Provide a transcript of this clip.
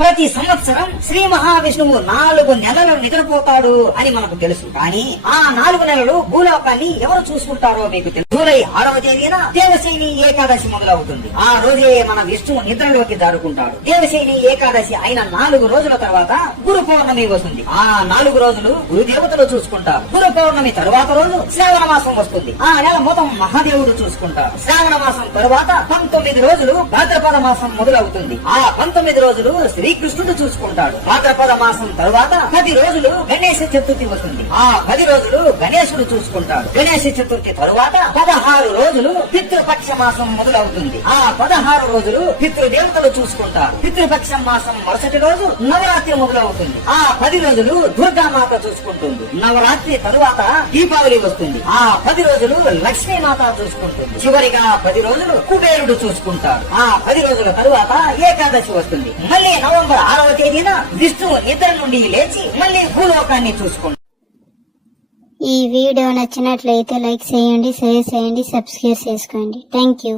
ప్రతి సంవత్సరం శ్రీ మహావిష్ణువు నాలుగు నెలలు నిద్రపోతాడు అని మనకు తెలుసు. కానీ ఆ నాలుగు నెలలు భూలోకాన్ని ఎవరు చూసుకుంటారో మీకు తెలుసు. జూలై ఆరవ తేదీన దేవశైని ఏకాదశి మొదలవుతుంది. ఆ రోజే మన విష్ణువు నిద్రలోకి దారుకుంటాడు. దేవశైని ఏకాదశి అయిన నాలుగు రోజుల తర్వాత గురు పౌర్ణమి వస్తుంది. ఆ నాలుగు రోజులు గురు దేవతలు చూసుకుంటారు. గురు పౌర్ణమి తర్వాత రోజు శ్రావణ మాసం వస్తుంది. ఆ నెల మొత్తం మహాదేవుడు చూసుకుంటారు శ్రావణ మాసం తరువాత పంతొమ్మిది రోజులు భాద్రపద మాసం మొదలవుతుంది. ఆ పంతొమ్మిది రోజులు శ్రీకృష్ణుడు చూసుకుంటాడు. భాద్రపద మాసం తరువాత పది రోజులు గణేష చతుర్థి వస్తుంది. ఆ పది రోజులు గణేశుడు చూసుకుంటాడు. గణేష చతుర్థి తరువాత పదహారు రోజులు పితృపక్ష మాసం మొదలవుతుంది. ఆ పదహారు రోజులు పితృదేవతలు చూసుకుంటారు. పితృపక్ష మాసం మరుసటి రోజు నవరాత్రి మొదలవుతుంది. ఆ పది రోజులు దుర్గామాత చూసుకుంటుంది. నవరాత్రి తరువాత దీపావళి వస్తుంది. ఆ పది రోజులు లక్ష్మీమాత చూసుకుంటుంది. చివరిగా పది రోజులు కుబేరుడు చూసుకుంటారు ఆ పది రోజుల తరువాత ఏకాదశి వస్తుంది. మళ్ళీ నవంబర్ ఆరవ తేదీన విష్ణువు నిద్ర నుండి లేచి మళ్ళీ భూలోకాన్ని చూసుకుంటాడు. ఈ వీడియో నచ్చినట్లయితే లైక్ చేయండి షేర్ చేయండి సబ్స్క్రైబ్ చేసుకోండి. Thank you.